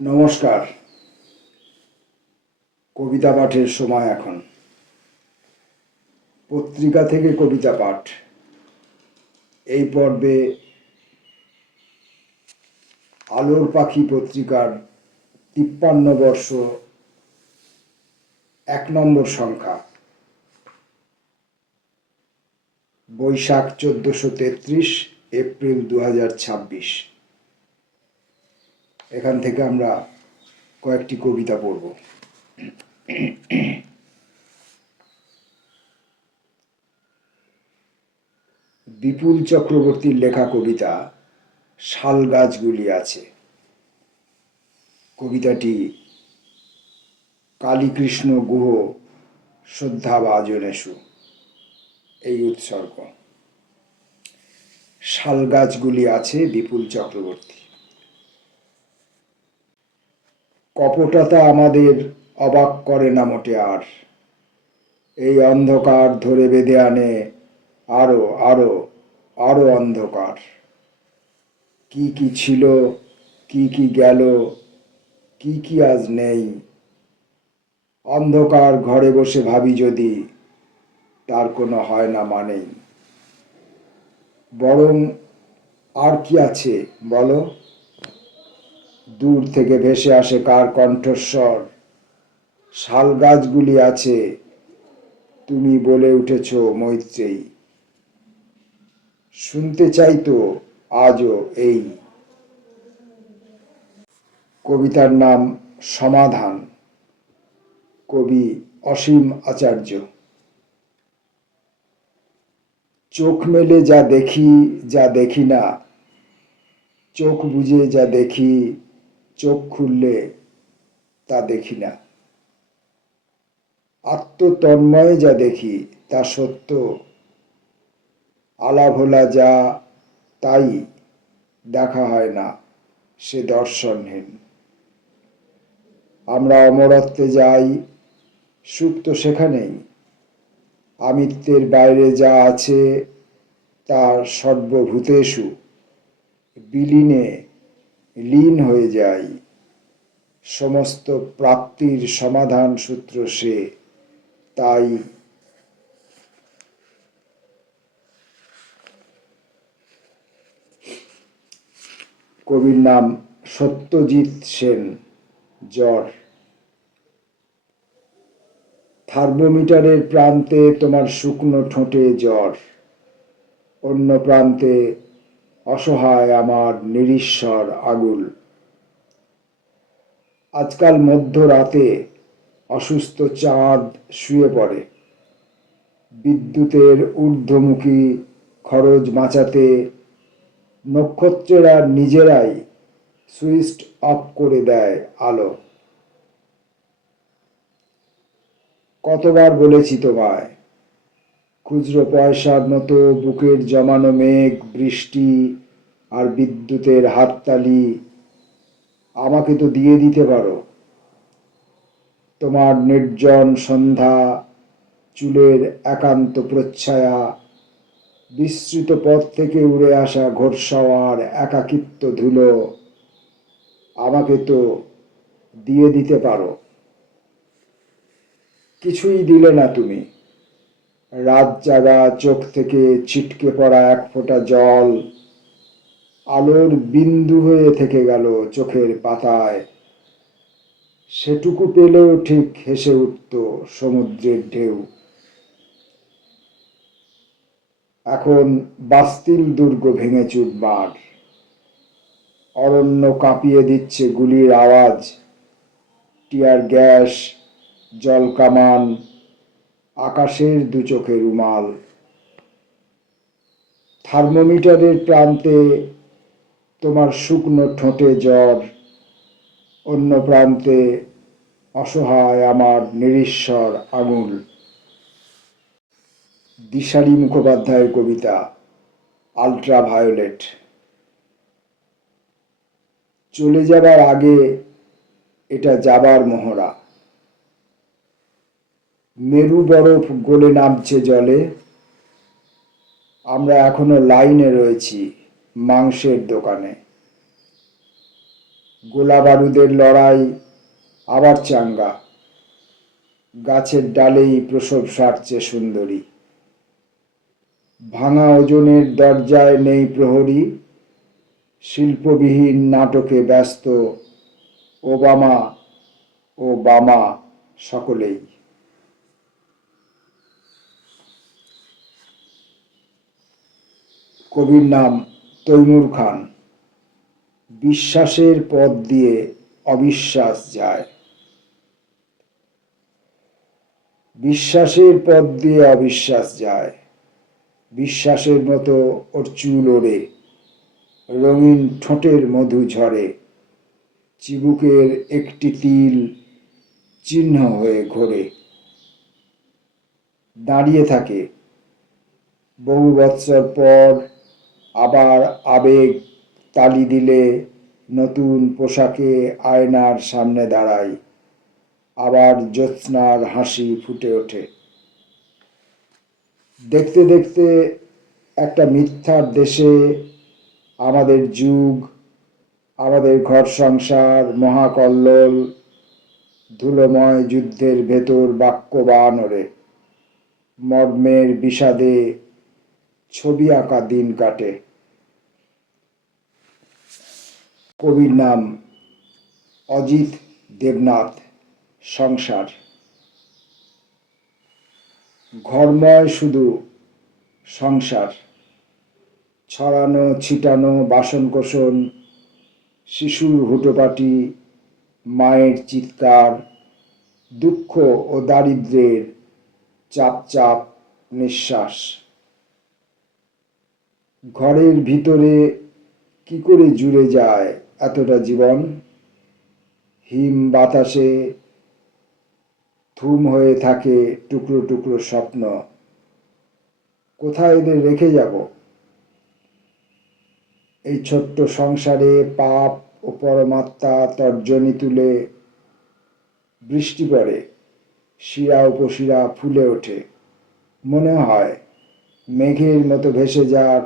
নমস্কার। কবিতা পাঠের সময় এখন। পত্রিকা থেকে কবিতা পাঠ। এই পর্বে আলোর পাখি পত্রিকার ৫৩ বর্ষ ১ নম্বর সংখ্যা, বৈশাখ ১৪৩৩, এপ্রিল ২০২৬। এখান থেকে আমরা কয়েকটি কবিতা পড়ব। বিপুল চক্রবর্তীর লেখা কবিতা শাল গাছগুলি আছে। কবিতাটি কালীকৃষ্ণ গুহ শ্রদ্ধাভাজনেষু, এই উৎসর্গ। শাল গাছগুলি আছে, বিপুল চক্রবর্তী। কপটতা আমাদের অবাক করে না মোটে আর। এই অন্ধকার ধরে বেঁধে আনে আরো আরো আরো অন্ধকার। কি কি ছিল, কি কি গেল, কি কি আজ নেই। অন্ধকার ঘরে বসে ভাবি যদি, তার কোনো হয় না মানেই। বরং আর কি আছে বলো? দূর থেকে ভেসে আসে কার কণ্ঠস্বর। শাল গাছগুলি আছে, তুমি বলে উঠেছ মৈত্রেয়ী। শুনতে চাই তো আজও এই। কবিতার নাম সমাধান, কবি অসীম আচার্য। চোখ মেলে যা দেখি, যা দেখি না, চোখ বুজে যা দেখি, চোখ খুললে তা দেখি না। আত্মতন্ময়ে যা দেখি তা সত্য, আলাভোলা যা তাই দেখা হয় না, সে দর্শনহীন। আমরা অমরত্বে যাই, সুখ তো সেখানেই। আমিত্বের বাইরে যা আছে তার সর্বভূতেষু বিলীনে লীন হয়ে যায়। সমস্ত প্রাপ্তির সমাধান সূত্র সে, তাই কবির নাম সত্যজিৎ সেন, জ্বর। থার্মোমিটারের প্রান্তে তোমার শুকনো ঠোঁটে জ্বর, অন্য প্রান্তে অসহায় আমার নিরীশ্বর আগুল। আজকাল মধ্যরাতে অসুস্থ চাঁদ শুয়ে পড়ে। বিদ্যুতের ঊর্ধ্বমুখী খরচ বাঁচাতে নক্ষত্রেরা নিজেরাই সুইচ অফ করে দেয় আলো। কতবার বলেছি তোমায়, খুচরো পয়সার মতো বুকের জমানো মেঘ, বৃষ্টি আর বিদ্যুতের হাততালি আমাকে তো দিয়ে দিতে পারো। তোমার নির্জন সন্ধ্যা, চুলের একান্ত প্রচ্ছায়া, বিস্তৃত পথ থেকে উড়ে আসা ঘোরসাওয়ার একাকিত্ব ধুলো আমাকে তো দিয়ে দিতে পারো। কিছুই দিলে না তুমি। রাত জাগা চোখ থেকে ছিটকে পড়া এক ফোঁটা জল আলোর বিন্দু হয়ে থেকে গেল চোখের পাতায়। সেটুকু পেলেও ঠিক হেসে উঠত সমুদ্রের ঢেউ। এখন বাস্তিল দুর্গ ভেঙে চুরমার। অরণ্য কাঁপিয়ে দিচ্ছে গুলির আওয়াজ, টিয়ার গ্যাস, জল কামান, আকাশের দু চোখে রুমাল। থার্মোমিটারের প্রান্তে তোমার শুকনো ঠোঁটে জ্বর, অন্য প্রান্তে অসহায় আমার নিরীশ্বর আঙুল। দিশারি মুখোপাধ্যায়ের কবিতা আল্ট্রাভায়োলেট। চলে যাবার আগে এটা যাবার মহড়া। মেরু বরফ গলে নামছে জলে, আমরা এখনো লাইনে রয়েছি মাংসের দোকানে। গোলা বারুদের লড়াই আবার চাঙ্গা, গাছের ডালেই প্রসব সারছে সুন্দরী। ভাঙা ওজনের দরজায় নেই প্রহরী, শিল্পবিহীন নাটকে ব্যস্ত ওবামা ও বামা সকলেই। কবির নাম তৈমুর খান। বিশ্বাসের পথ দিয়ে অবিশ্বাস যায়, বিশ্বাসের পথ দিয়ে অবিশ্বাস যায়। বিশ্বাসের মতো ওর চুল ওড়ে, রঙিন ঠোঁটের মধু ঝরে, চিবুকের একটি তিল চিহ্ন হয়ে ঘোরে। দাঁড়িয়ে থাকে বহু বৎসর পর, আবার আবেগ তালি দিলে নতুন পোশাকে আয়নার সামনে দাঁড়ায়, আবার জ্যোৎস্নার হাসি ফুটে ওঠে। দেখতে দেখতে একটা মিথ্যার দেশে আমাদের যুগ, আমাদের ঘর সংসার মহাকল্লোল, ধুলোময় যুদ্ধের ভেতর বাক্যবান ওরে, মর্মের বিষাদে ছবি আঁকা দিন কাটে। কবির নাম অজিত দেবনাথ। সংসার ঘরময় শুধু সংসার, ছড়ানো ছিটানো বাসনকোসন, শিশুর হুটোপাটি, মায়ের চিৎকার, দুঃখ ও দারিদ্র্যের চাপ চাপ নিঃশ্বাস। ঘরের ভিতরে কি করে জুড়ে যায় এতটা জীবন? হিম বাতাসে থুম হয়ে থাকে টুকরো টুকরো স্বপ্ন। কোথায় এদের রেখে যাব? এই ছোট্ট সংসারে পাপ ও পরমাত্মা তর্জনী তুলে বৃষ্টি পড়ে, শিরা উপশিরা ফুলে ওঠে। মনে হয় মেঘের মতো ভেসে যাক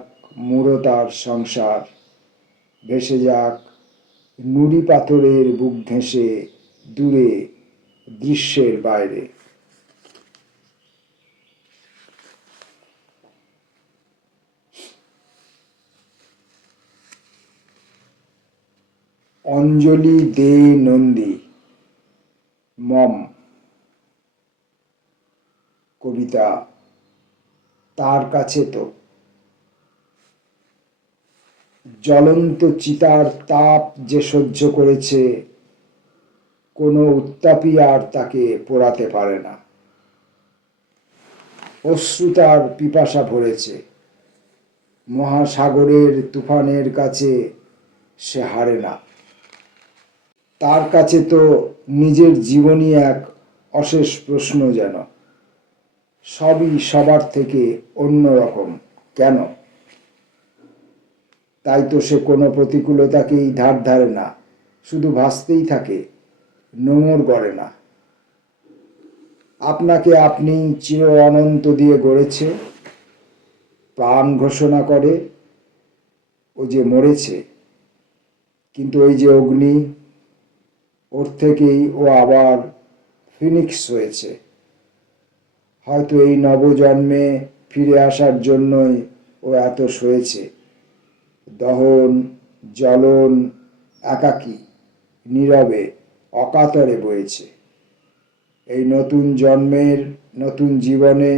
মূঢ়তার সংসার, ভেসে যাক নুড়ি পাথরের বুক ঘেঁষে দূরে দৃশ্যের বাইরে। অঞ্জলি দে নন্দী। মম। কবিতা তার কাছে তো। জ্বলন্ত চিতার তাপ যে সহ্য করেছে, কোনো উত্তাপই আর তাকে পোড়াতে পারে না। অশ্রু তার পিপাসা ভরেছে, মহাসাগরের তুফানের কাছে সে হারে না। তার কাছে তো নিজের জীবনই এক অশেষ প্রশ্ন যেন। সবই সবার থেকে অন্যরকম কেন? তাই তো সে কোনো প্রতিকূলতাকেই ধার ধারে না, শুধু ভাসতেই থাকে, নোঙর গড়ে না। আপনাকে আপনি চির অনন্ত দিয়ে গড়েছে, প্রাণ ঘোষণা করে ও যে মরেছে, কিন্তু ওই যে অগ্নি, ওর থেকেই ও আবার ফিনিক্স হয়েছে। হয়তো এই নবজন্মে ফিরে আসার জন্যই ও এত সয়েছে। দহন, জ্বলন, একাকী, নীরবে, অকাতরে বয়েছে। এই নতুন জন্মের নতুন জীবনে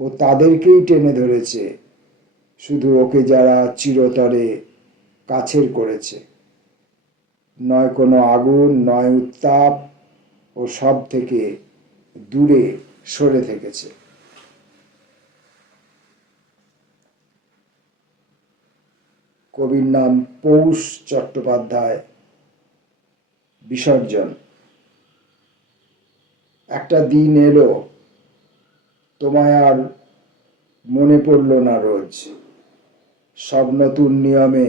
ও তাদেরকেই টেনে ধরেছে, শুধু ওকে যারা চিরতরে কাছের করেছে। নয় কোনো আগুন, নয় উত্তাপ, ও সব থেকে দূরে সরে থেকেছে। কবির নাম পৌষ চট্টোপাধ্যায়। বিসর্জন। একটা দিন এলো, তোমায় আর মনে পড়ল না রোজ। সব নতুন নিয়মে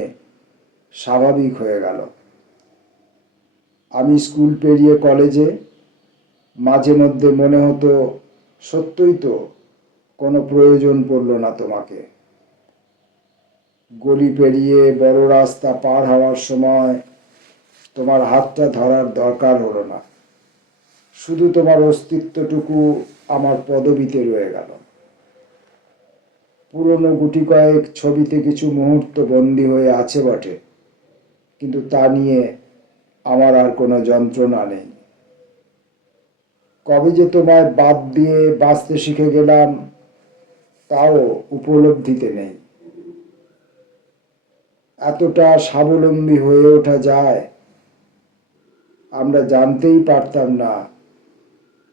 স্বাভাবিক হয়ে গেল। আমি স্কুল পেরিয়ে কলেজে, মাঝে মধ্যে মনে হতো সত্যই তো কোনো প্রয়োজন পড়ল না তোমাকে। গলি পেরিয়ে বড় রাস্তা পার হওয়ার সময় তোমার হাতটা ধরার দরকার হলো না, শুধু তোমার অস্তিত্বটুকু আমার পদবীতে রয়ে গেল। পুরনো গুটি কয়েক ছবিতে কিছু মুহূর্ত বন্দী হয়ে আছে বটে, কিন্তু তা নিয়ে আমার আর কোনো যন্ত্রণা নেই। কবে যে তোমায় বাদ দিয়ে বাঁচতে শিখে গেলাম তাও উপলব্ধিতে নেই। এতটা স্বাবলম্বী হয়ে ওঠা যায় আমরা জানতেই পারতাম না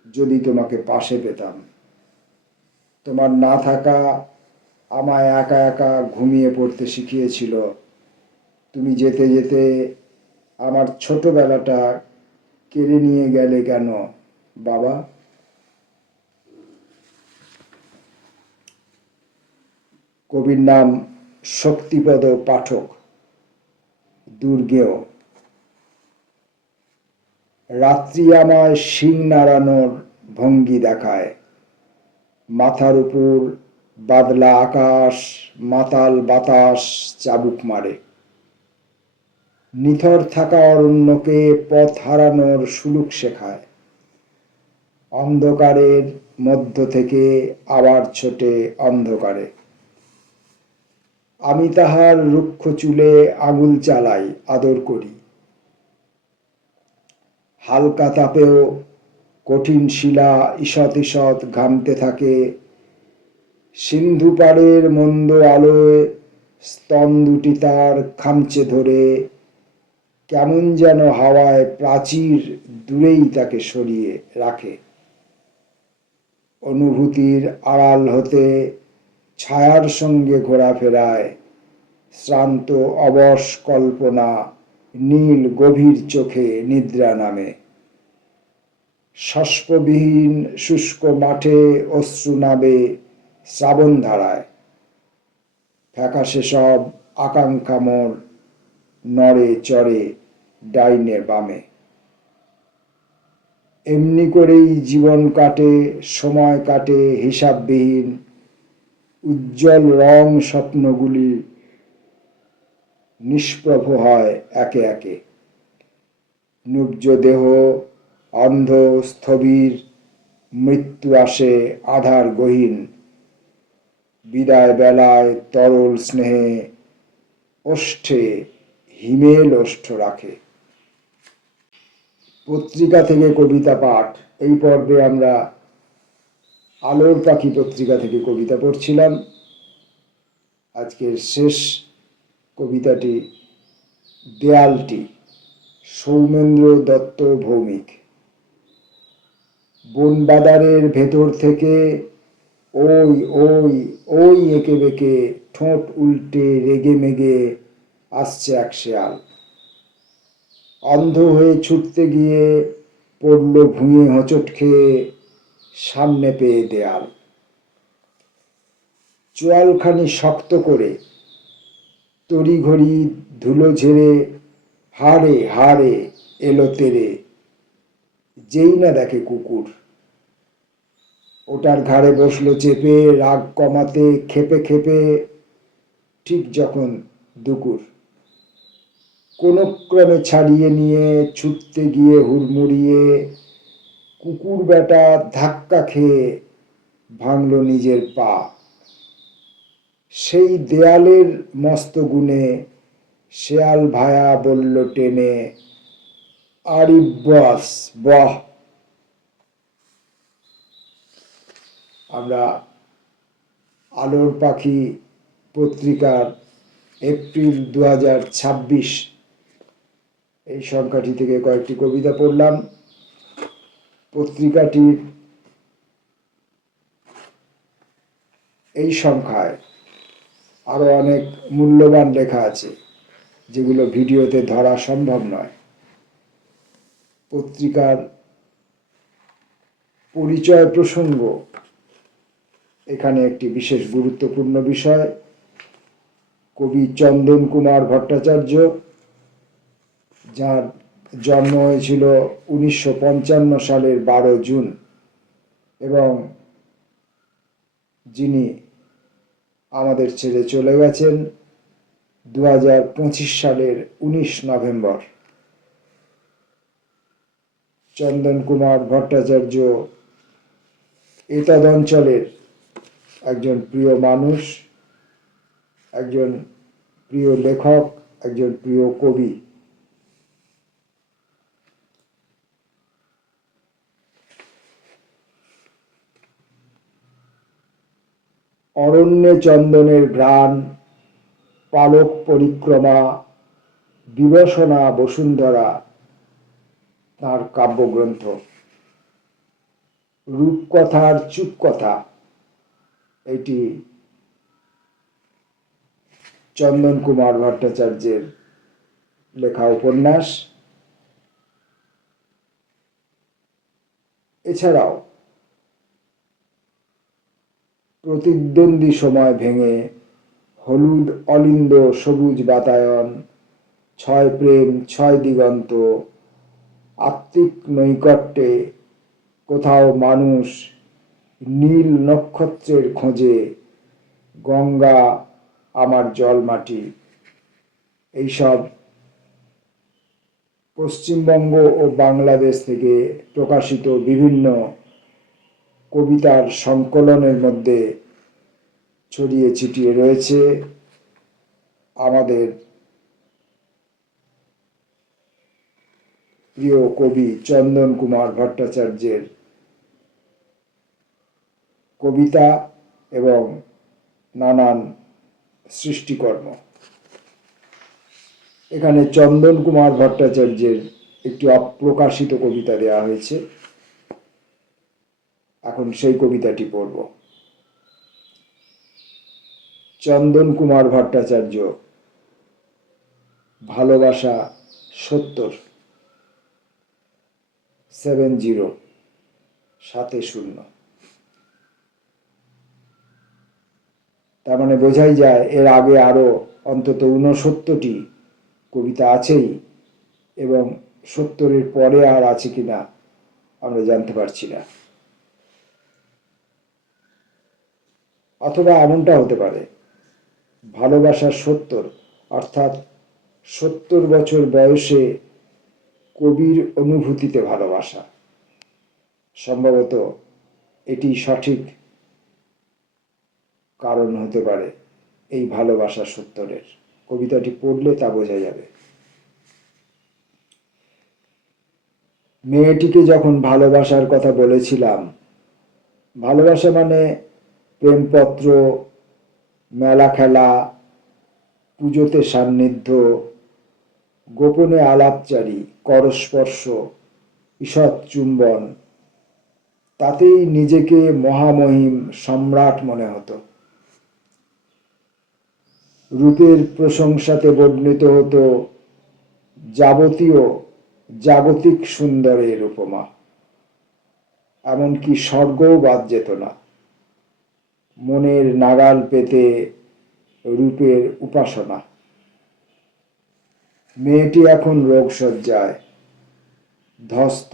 যদি তোমাকে পাশে পেতাম। তোমার না থাকা আমায় একা একা ঘুমিয়ে পড়তে শিখিয়েছিল। তুমি যেতে যেতে আমার ছোটবেলাটা কেড়ে নিয়ে গেলে কেন বাবা? কবির নাম শক্তিপদ পাঠক, দুর্গেয়। রাত্রি আমায় শিং নাড়ানোর ভঙ্গি দেখায়। মাথার উপর বাদলা আকাশ, মাতাল বাতাস চাবুক মারে। নিথর থাকা অরণ্যকে পথ হারানোর সুলুক শেখায়। অন্ধকারের মধ্য থেকে আবার ছোটে অন্ধকারে। আমি তাহার রুক্ষ চুলে আঙুল চালাই, আদর করি। হালকা তাপেও কঠিন শিলা ঈষৎ ঈষৎ ঘামতে থাকে। সিন্ধু পাড়ের মন্দ আলোয় স্তন দুটি তার খামচে ধরে, কেমন যেন হাওয়ায় প্রাচীর দূরেই তাকে সরিয়ে রাখে। অনুভূতির আড়াল হতে ছায়ার সঙ্গে ঘোরাফেরায় শ্রান্ত অবশ কল্পনা নীল গভীর চোখে নিদ্রা নামে। শস্পবিহীন শুষ্ক মাঠে অশ্রু নাবে শ্রাবণ ধারায়। ফ্যাকাশে সব আকাঙ্ক্ষা মোর নড়ে চড়ে ডাইনে বামে। এমনি করেই জীবন কাটে, সময় কাটে হিসাববিহীন। উজ্জ্বল রং স্বপ্নগুলি নিষ্প্রভ হয় একে একে। নুব্জ দেহ অন্ধ স্থবির, মৃত্যু আসে আধার গহীন। বিদায় বেলায় তরল স্নেহে ওষ্ঠে হিমেল ওষ্ঠ রাখে। পত্রিকা থেকে কবিতা পাঠ, এই পর্বে আমরা আলোর পাখি পত্রিকা থেকে কবিতা পড়ছিলাম। আজকের শেষ কবিতাটি দেয়ালটি, সৌমেন্দ্র দত্ত ভৌমিক। বনবাদারের ভেতর থেকে ওই ওই ওই এঁকে বেঁকে ঠোঁট উল্টে রেগে মেগে আসছে এক শেয়াল। অন্ধ হয়ে ছুটতে গিয়ে পড়ল ভুঁয়ে হোঁচট খেয়ে, সামনে পেয়ে দেয়াল। চোয়ালখানি শক্ত করে তড়িঘড়ি ধুলো ঝেড়ে হাড়ে হাড়ে এলো তেরে। যেই না দেখে কুকুর, ওটার ঘাড়ে বসলো চেপে রাগ কমাতে খেপে খেপে, ঠিক যখন দুকুর। কোনো ক্রমে ছাড়িয়ে নিয়ে ছুটতে গিয়ে হুড়মুড়িয়ে কুকুর বেটা ধাক্কা খেয়ে ভাঙল নিজের পা। সেই দেয়ালের মস্ত গুণে শেয়াল ভায়া বলল টেনে, আরি বাস বাহ। আমরা আলোর পাখি পত্রিকার এপ্রিল 2026 এই সংখ্যাটি থেকে কয়েকটি কবিতা পড়লাম। পত্রিকাটির এই সংখ্যায় আরো অনেক মূল্যবান লেখা আছে যেগুলো ভিডিওতে ধরা সম্ভব নয়। পত্রিকার পরিচয় প্রসঙ্গ এখানে একটি বিশেষ গুরুত্বপূর্ণ বিষয়। কবি চন্দন কুমার ভট্টাচার্য, যার জন্ম হয়েছিল 1955 সালের 12 জুন এবং যিনি আমাদের ছেড়ে চলে গেছেন 2025 সালের 19 নভেম্বর। চন্দন কুমার ভট্টাচার্য এতদ অঞ্চলের একজন প্রিয় মানুষ, একজন প্রিয় লেখক, একজন প্রিয় কবি। অরণ্যে চন্দনের ঘ্রাণ, পালক পরিক্রমা, বিবসনা বসুন্ধরা তাঁর কাব্যগ্রন্থ। রূপকথার চুপকথা এটি চন্দন কুমার ভট্টাচার্যের লেখা উপন্যাস। এছাড়াও প্রতিদ্বন্দ্বী সময় ভেঙে, হলুদ অলিন্দ সবুজ বাতায়ন, ছয় প্রেম ছয় দিগন্ত, আত্মিক নৈকট্যে, কোথাও মানুষ, নীল নক্ষত্রের খোঁজে, গঙ্গা আমার জল মাটি, এইসব পশ্চিমবঙ্গ ও বাংলাদেশ থেকে প্রকাশিত বিভিন্ন কবিতার সংকলনের মধ্যে ছড়িয়ে ছিটিয়ে রয়েছে আমাদের প্রিয় কবি চন্দন কুমার ভট্টাচার্যের কবিতা এবং নানান সৃষ্টিকর্ম। এখানে চন্দন কুমার ভট্টাচার্যের একটি অপ্রকাশিত কবিতা দেওয়া হয়েছে, এখন সেই কবিতাটি পড়ব। চন্দন কুমার ভট্টাচার্য, ভালোবাসা 70, 70। তার মানে বোঝাই যায় এর আগে আরো অন্তত 69টি কবিতা আছেই, এবং 70-এর পরে আর আছে কিনা আমরা জানতে পারছি না। অথবা এমনটা হতে পারে, ভালোবাসা 70 অর্থাৎ 70 বছর বয়সে কবির অনুভূতিতে ভালোবাসা। সম্ভবত এটি সঠিক কারণ হতে পারে এই ভালোবাসা 70-এর। কবিতাটি পড়লে তা বোঝা যাবে। মেয়েটিকে যখন ভালোবাসার কথা বলেছিলাম, ভালোবাসা মানে প্রেমপত্র, মেলা খেলা, পুজোতে সান্নিধ্য, গোপনে আলাপচারি, করস্পর্শ, ঈষৎ চুম্বন, তাতেই নিজেকে মহামহিম সম্রাট মনে হতো। রূপের প্রশংসাতে বর্ণিত হতো যাবতীয় জাগতিক সুন্দরের উপমা, এমনকি স্বর্গও বাদ যেত না। মনের নাগাল পেতে রূপের উপাসনা। মেয়েটি এখন রোগশয্যায়, ধ্বস্ত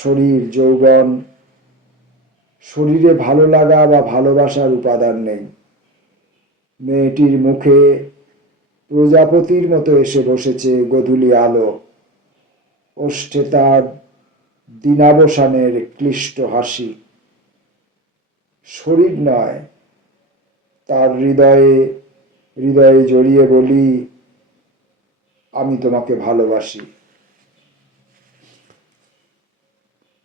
শরীর যৌবন, শরীরে ভালো লাগা বা ভালোবাসার উপাদান নেই। মেয়েটির মুখে প্রজাপতির মতো এসে বসেছে গোধূলি আলো, ওষ্ঠে তার দিনাবসানের ক্লিষ্ট হাসি। শরীর নয়, তার হৃদয়ে জড়িয়ে বলি, আমি তোমাকে ভালোবাসি।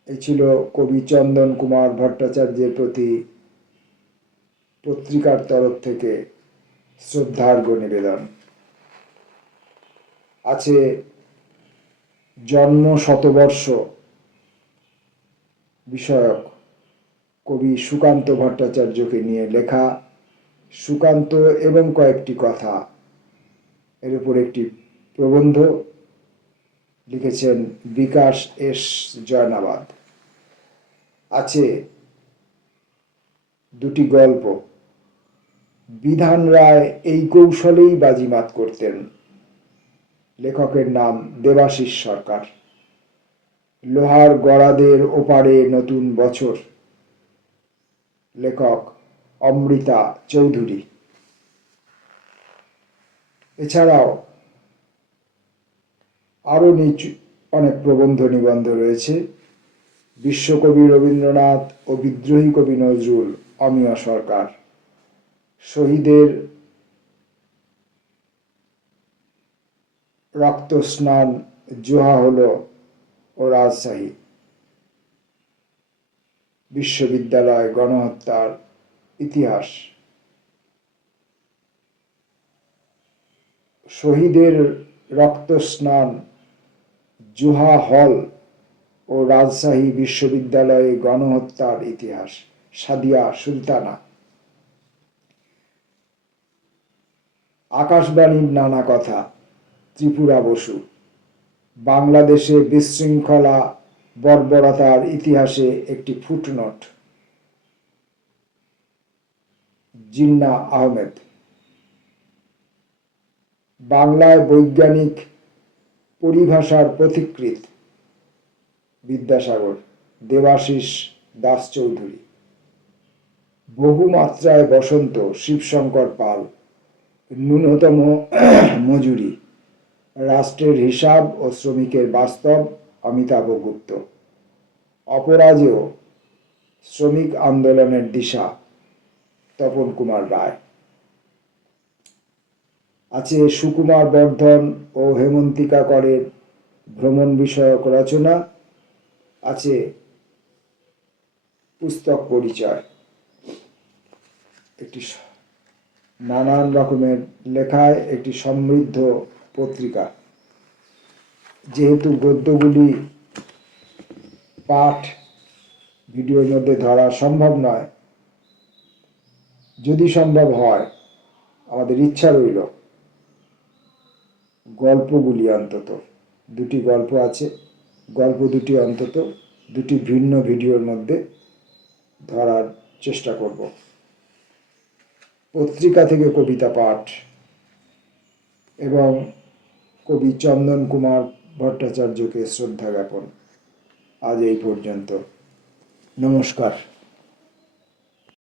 এই ছিল কবি চন্দন কুমার ভট্টাচার্যের প্রতি পত্রিকার তরফ থেকে শ্রদ্ধার্ঘ্য নিবেদন। আছে জন্ম শতবর্ষ বিষয়ক কবি সুকান্ত ভট্টাচার্যকে নিয়ে লেখা সুকান্ত এবং কয়েকটি কথা, এর উপর একটি প্রবন্ধ লিখেছেন বিকাশ এস জয়নাবাদ। আছে দুটি গল্প। বিধান রায় এই কৌশলেই বাজিমাত করতেন। লেখকের নাম দেবাশিস সরকার। লোহার গড়াদের ওপারে নতুন বছর, লেখক অমৃতা চৌধুরী। এছাড়াও আরো অনেক প্রবন্ধ নিবন্ধ রয়েছে। বিশ্বকবি রবীন্দ্রনাথ ও বিদ্রোহী কবি নজরুল অমিয় সরকার। শহীদের রক্তস্নান জুহা হলো ও রাজশাহী। বিশ্ববিদ্যালয় গণহত্যার ইতিহাস। শহীদের রক্তস্নান জুহা হল ও রাজশাহী বিশ্ববিদ্যালয়ে গণহত্যার ইতিহাস। সাদিয়া সুলতানা। আকাশবাণীর নানা কথা। ত্রিপুরা বসু। বাংলাদেশে বিশৃঙ্খলা বর্বরতার ইতিহাসে একটি ফুটনোট। জিন্না আহমেদ। বাংলায় বৈজ্ঞানিক পরিভাষার পথিকৃৎ বিদ্যাসাগর। দেবাশিস দাস চৌধুরী। বহুমাত্রায় বসন্ত শিবশঙ্কর পাল। ন্যূনতম মজুরি, রাষ্ট্রের হিসাব ও শ্রমিকের বাস্তব অমিতাভ গুপ্ত। অপরাজেয় শ্রমিক আন্দোলনের দিশা তপন কুমার রায়। আছে সুকুমার বর্ধন ও হেমন্তিকা করের ভ্রমণ বিষয়ক রচনা। আছে পুস্তক পরিচয়, একটি নানান রকমের লেখায় একটি সমৃদ্ধ পত্রিকা। যেহেতু গদ্যগুলি পাঠ ভিডিওর মধ্যে ধরা সম্ভব নয়, যদি সম্ভব হয় আমাদের ইচ্ছা রইল গল্পগুলি অন্তত দুটি গল্প আছে, গল্প দুটি অন্তত দুটি ভিন্ন ভিডিওর মধ্যে ধরার চেষ্টা করব। পত্রিকা থেকে কবিতা পাঠ এবং কবি চন্দন কুমার ভট্টাচার্যকে শ্রদ্ধা জ্ঞাপন। আজ এই পর্যন্ত। নমস্কার।